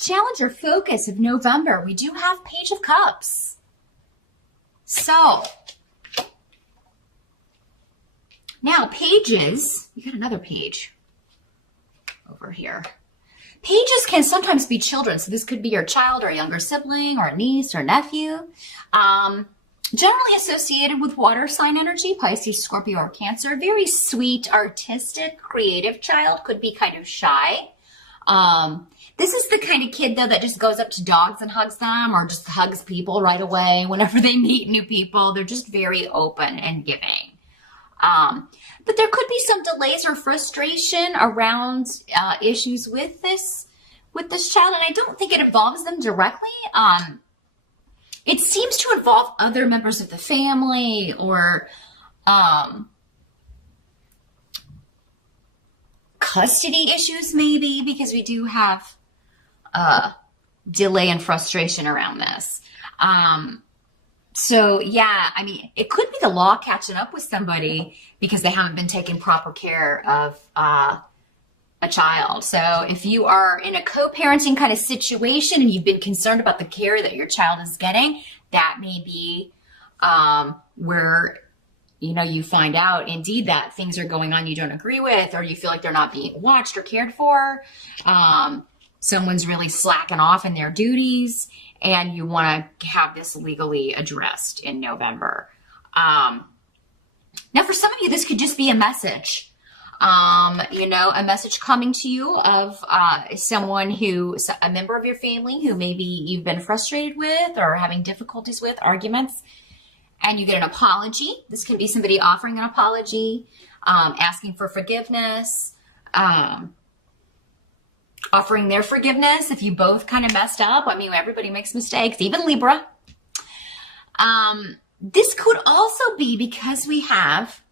challenge or focus of November, we do have Page of Cups. So now pages, you got another page over here. Pages can sometimes be children. So this could be your child or a younger sibling or a niece or nephew. Generally associated with water sign energy, Pisces, Scorpio, or Cancer. Very sweet, artistic, creative child. Could be kind of shy. This is the kind of kid, though, that just goes up to dogs and hugs them, or just hugs people right away whenever they meet new people. They're just very open and giving. But there could be some delays or frustration around issues with this child, and I don't think it involves them directly. It seems to involve other members of the family or custody issues, maybe, because we do have delay and frustration around this. So yeah, I mean, it could be the law catching up with somebody because they haven't been taking proper care of a child. So if you are in a co-parenting kind of situation and you've been concerned about the care that your child is getting, that may be where, you know, you find out indeed that things are going on you don't agree with, or you feel like they're not being watched or cared for. Someone's really slacking off in their duties, and you want to have this legally addressed in November. Now, for some of you, this could just be a message. You know, a message coming to you of someone a member of your family who maybe you've been frustrated with or having difficulties with, arguments, and you get an apology. This can be somebody offering an apology, asking for forgiveness, offering their forgiveness if you both kind of messed up. I mean, everybody makes mistakes, even Libra. This could also be, because we have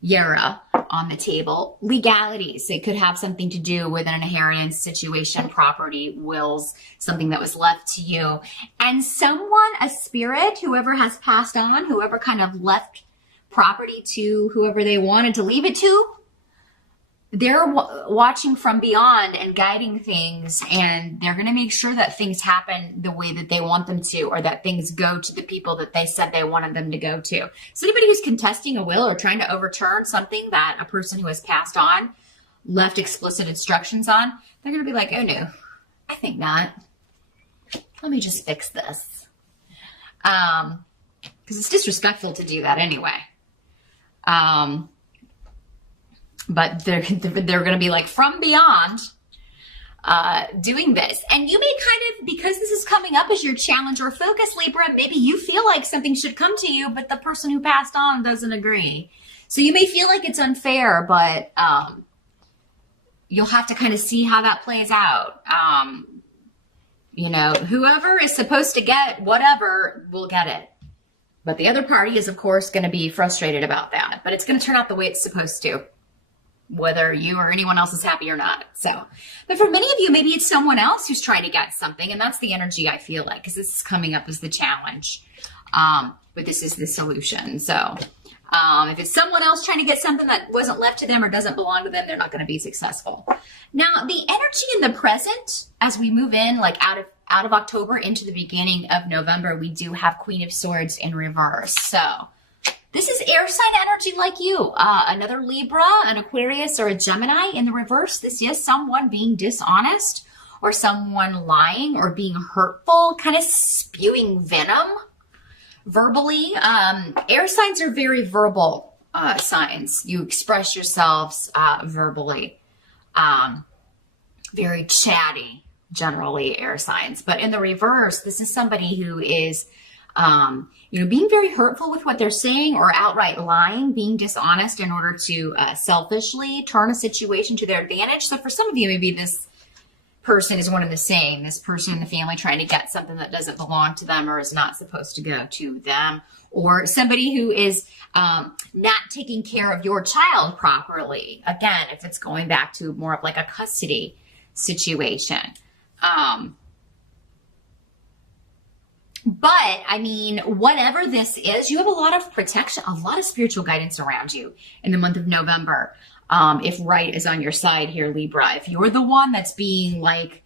Yara on the table, legalities. It could have something to do with an inheritance situation, property, wills, something that was left to you. And someone, a spirit, whoever has passed on, whoever kind of left property to whoever they wanted to leave it to, they're watching from beyond and guiding things, and they're going to make sure that things happen the way that they want them to, or that things go to the people that they said they wanted them to go to. So anybody who's contesting a will or trying to overturn something that a person who has passed on left explicit instructions on, they're going to be like, oh no, I think not. Let me just fix this. Because it's disrespectful to do that anyway. But they're going to be like from beyond doing this. And you may kind of, because this is coming up as your challenge or focus, Libra, maybe you feel like something should come to you, but the person who passed on doesn't agree. So you may feel like it's unfair, but you'll have to kind of see how that plays out. You know, whoever is supposed to get whatever will get it. But the other party is, of course, going to be frustrated about that. But it's going to turn out the way it's supposed to, whether you or anyone else is happy or not. So, but for many of you, maybe it's someone else who's trying to get something, and that's the energy I feel like, because this is coming up as the challenge. But this is the solution. So, if it's someone else trying to get something that wasn't left to them or doesn't belong to them, they're not going to be successful. Now, the energy in the present, as we move in, like out of October into the beginning of November, we do have Queen of Swords in reverse. So, this is air sign energy like you. Another Libra, an Aquarius, or a Gemini in the reverse. This is someone being dishonest, or someone lying or being hurtful, kind of spewing venom verbally. Air signs are very verbal signs. You express yourselves verbally. Very chatty, generally, air signs. But in the reverse, this is somebody who is being very hurtful with what they're saying, or outright lying, being dishonest in order to selfishly turn a situation to their advantage. So for some of you, maybe this person is one and the same. This person in the family trying to get something that doesn't belong to them or is not supposed to go to them, or somebody who is not taking care of your child properly. Again, if it's going back to more of like a custody situation. But, I mean, whatever this is, you have a lot of protection, a lot of spiritual guidance around you in the month of November. If right is on your side here, Libra. If you're the one that's being, like,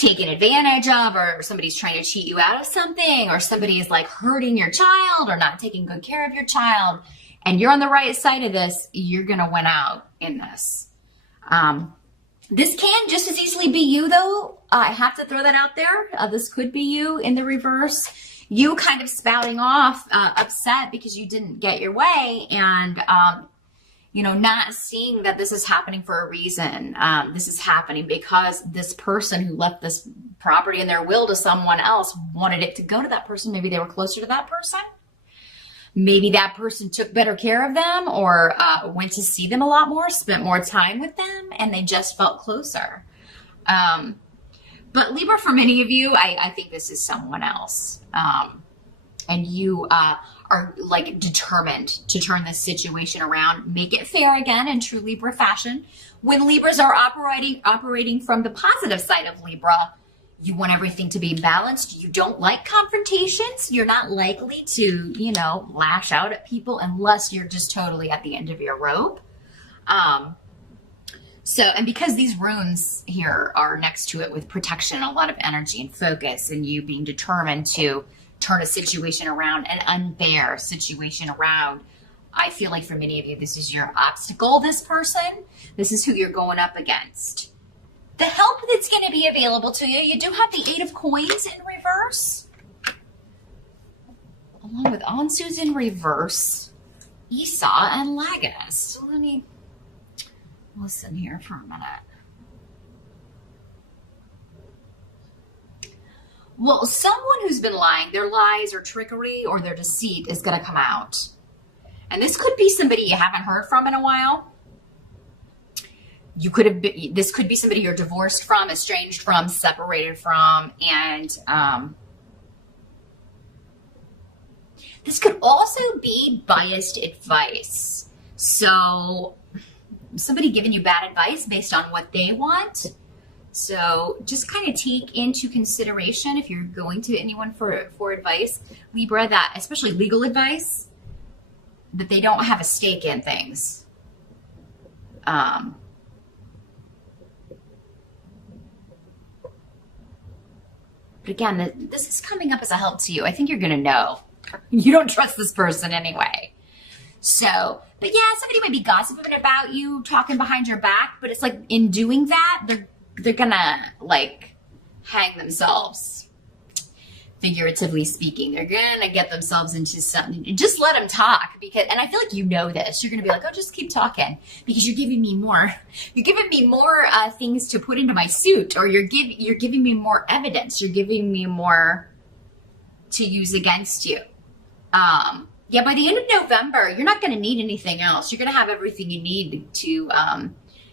taken advantage of, or somebody's trying to cheat you out of something, or somebody is like hurting your child or not taking good care of your child, and you're on the right side of this, you're going to win out in this. This can just as easily be you, though. I have to throw that out there. This could be you in the reverse. You kind of spouting off, upset because you didn't get your way, and you know, not seeing that this is happening for a reason. This is happening because this person who left this property in their will to someone else wanted it to go to that person. Maybe they were closer to that person. Maybe that person took better care of them, or went to see them a lot more, spent more time with them, and they just felt closer. But Libra, for many of you, I think this is someone else. And you are like determined to turn this situation around, make it fair again in true Libra fashion. When Libras are operating from the positive side of Libra, you want everything to be balanced. You don't like confrontations. You're not likely to, you know, lash out at people unless you're just totally at the end of your rope. And because these runes here are next to it with protection, a lot of energy and focus, and you being determined to turn a situation around, an unfair situation around, I feel like for many of you, this is your obstacle, this person. This is who you're going up against. The help that's going to be available to you, you do have the 8 of Coins in reverse, along with Ansu's in reverse, Esau, and Lagus. So let me listen here for a minute. Well, someone who's been lying, their lies or trickery or their deceit is going to come out. And this could be somebody you haven't heard from in a while. You could have been, this could be somebody you're divorced from, estranged from, separated from, and this could also be biased advice. So somebody giving you bad advice based on what they want. So just kind of take into consideration, if you're going to anyone for advice, Libra, that especially legal advice, that they don't have a stake in things. But again, this is coming up as a help to you. I think you're going to know. You don't trust this person anyway. So, but yeah, somebody might be gossiping about you, talking behind your back, but it's like in doing that, they're gonna like hang themselves, figuratively speaking. They're gonna get themselves into something. Just let them talk, because, and I feel like you know this. You're gonna be like, oh, just keep talking, because you're giving me more. You're giving me more things to put into my suit, or you're giving me more evidence. You're giving me more to use against you. Yeah, by the end of November, you're not going to need anything else. You're going to have everything you need to,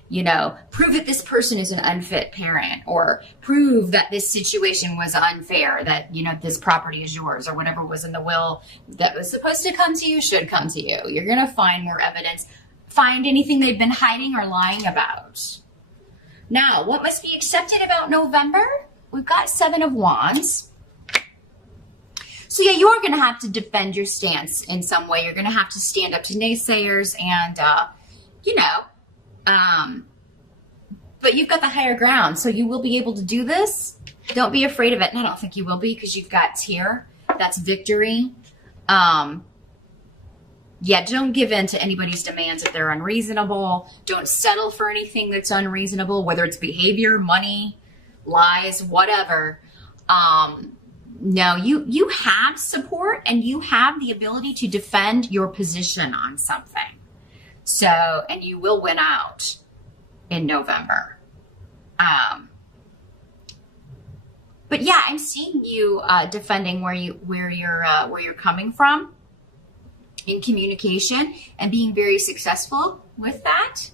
you know, prove that this person is an unfit parent, or prove that this situation was unfair, that, you know, this property is yours, or whatever was in the will that was supposed to come to you should come to you. You're going to find more evidence, find anything they've been hiding or lying about. Now, what must be accepted about November? We've got 7 of Wands. So yeah, you're going to have to defend your stance in some way. You're going to have to stand up to naysayers and, you know, but you've got the higher ground, so you will be able to do this. Don't be afraid of it. And I don't think you will be, because you've got Tear. That's victory. Yeah, don't give in to anybody's demands if they're unreasonable. Don't settle for anything that's unreasonable, whether it's behavior, money, lies, whatever. No, you have support, and you have the ability to defend your position on something. So, and you will win out in November. But yeah, I'm seeing you defending where you're coming from in communication, and being very successful with that.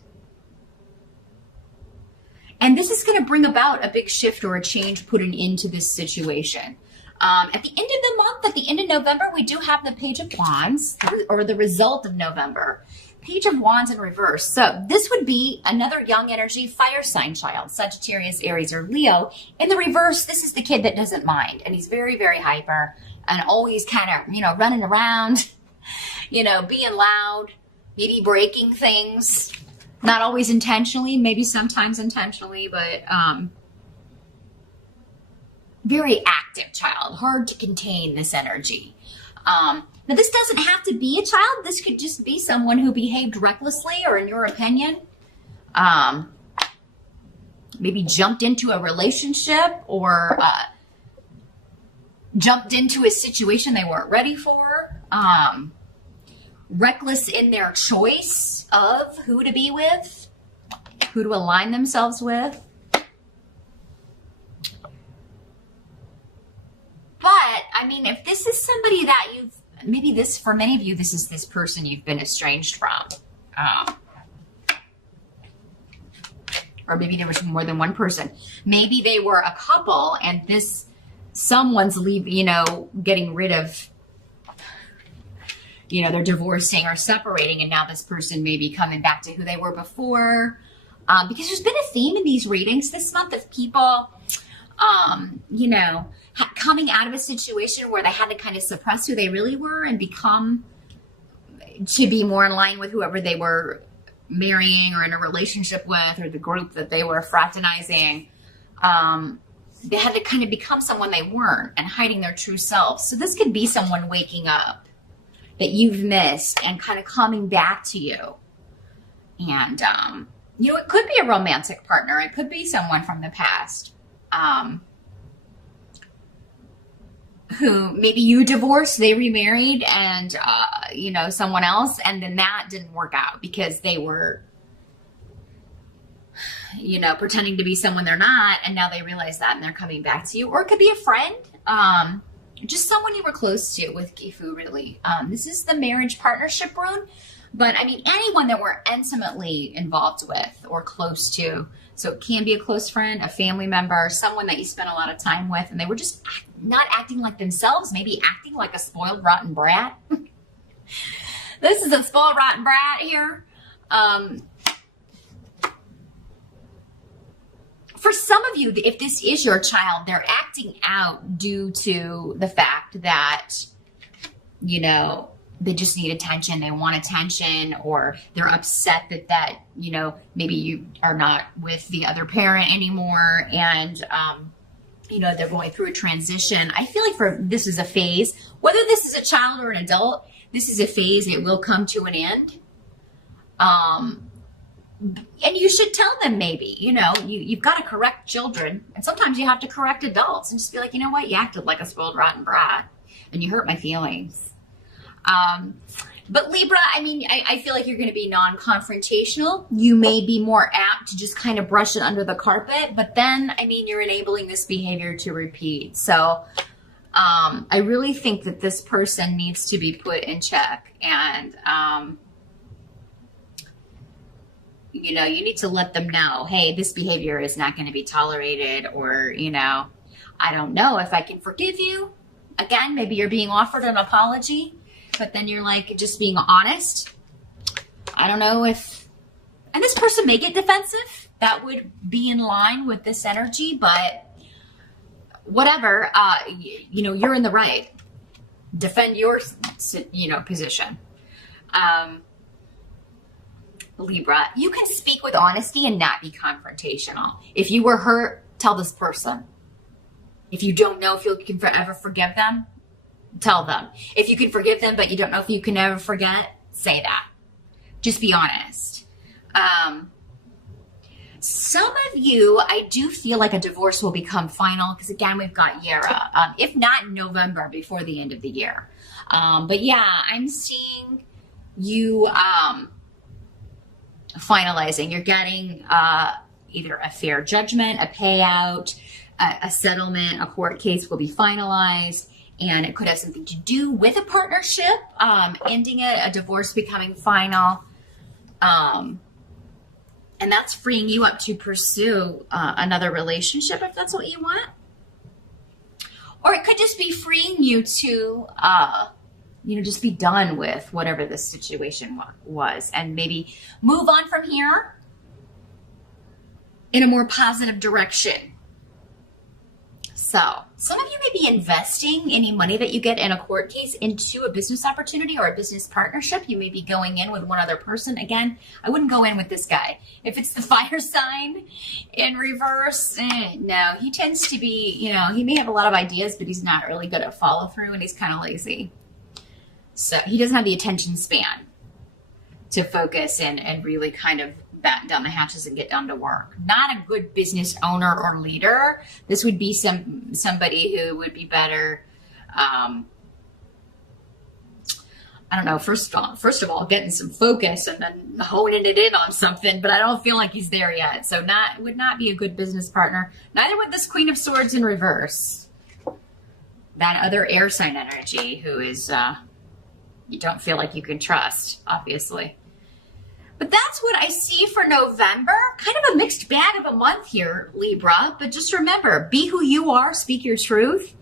And this is going to bring about a big shift or a change, putting into this situation. At the end of the month, at the end of November, we do have the Page of Wands, or the result of November. Page of Wands in reverse. So this would be another young energy fire sign child, Sagittarius, Aries, or Leo. In the reverse, this is the kid that doesn't mind, and he's very, very hyper, and always kind of, you know, running around, you know, being loud, maybe breaking things, not always intentionally, maybe sometimes intentionally, but very active child, hard to contain this energy. Now, this doesn't have to be a child. This could just be someone who behaved recklessly, or in your opinion, maybe jumped into a relationship, or jumped into a situation they weren't ready for. Reckless in their choice of who to be with, who to align themselves with. But, I mean, if this is somebody that maybe this, for many of you, this is this person you've been estranged from. Or maybe there was more than one person. Maybe they were a couple and someone's getting rid of, they're divorcing or separating, and now this person may be coming back to who they were before. Because there's been a theme in these readings this month of people, coming out of a situation where they had to kind of suppress who they really were and become to be more in line with whoever they were marrying or in a relationship with, or the group that they were fraternizing. They had to kind of become someone they weren't and hiding their true selves. So this could be someone waking up that you've missed and kind of coming back to you. And, it could be a romantic partner. It could be someone from the past. Who maybe you divorced, they remarried, and, someone else, and then that didn't work out because they were, pretending to be someone they're not, and now they realize that and they're coming back to you. Or it could be a friend, just someone you were close to with Gifu, really. This is the marriage partnership rune, but I mean, anyone that we're intimately involved with or close to. So it can be a close friend, a family member, someone that you spent a lot of time with, and they were just not acting like themselves, maybe acting like a spoiled, rotten brat. This is a spoiled, rotten brat here. For some of you, if this is your child, they're acting out due to the fact that, they just need attention, they want attention, or they're upset that maybe you are not with the other parent anymore, and they're going through a transition. I feel like this is a phase, whether this is a child or an adult, this is a phase. It will come to an end. And you should tell them, maybe, you've got to correct children, and sometimes you have to correct adults, and just be like, you know what, you acted like a spoiled, rotten brat, and you hurt my feelings. But Libra, I feel like you're going to be non-confrontational. You may be more apt to just kind of brush it under the carpet, but then, you're enabling this behavior to repeat. So, I really think that this person needs to be put in check, and, you need to let them know, hey, this behavior is not going to be tolerated, or, I don't know if I can forgive you. Again, maybe you're being offered an apology, but then you're like just being honest. I don't know if, and this person may get defensive. That would be in line with this energy, but whatever, you're in the right. Defend your, position. Libra, you can speak with honesty and not be confrontational. If you were hurt, tell this person. If you don't know if you can ever forgive them, tell them. If you can forgive them, but you don't know if you can ever forget, say that. Just be honest. Some of you, I do feel like a divorce will become final, because again, we've got Yara. If not in November, before the end of the year. But yeah, I'm seeing you finalizing. You're getting either a fair judgment, a payout, a settlement, a court case will be finalized. And it could have something to do with a partnership, ending it, a divorce becoming final. And that's freeing you up to pursue another relationship if that's what you want. Or it could just be freeing you to, just be done with whatever the situation was, and maybe move on from here in a more positive direction. So some of you may be investing any money that you get in a court case into a business opportunity or a business partnership. You may be going in with one other person. Again, I wouldn't go in with this guy. If it's the fire sign in reverse, no, he tends to be, he may have a lot of ideas, but he's not really good at follow through and he's kind of lazy. So he doesn't have the attention span to focus and really kind of batten down the hatches and get down to work. Not a good business owner or leader. This would be somebody who would be better. I don't know. First of all, getting some focus and then honing it in on something. But I don't feel like he's there yet. So would not be a good business partner. Neither would this Queen of Swords in reverse. That other air sign energy who is you don't feel like you can trust, obviously. But that's what I see for November. Kind of a mixed bag of a month here, Libra. But just remember, be who you are, speak your truth.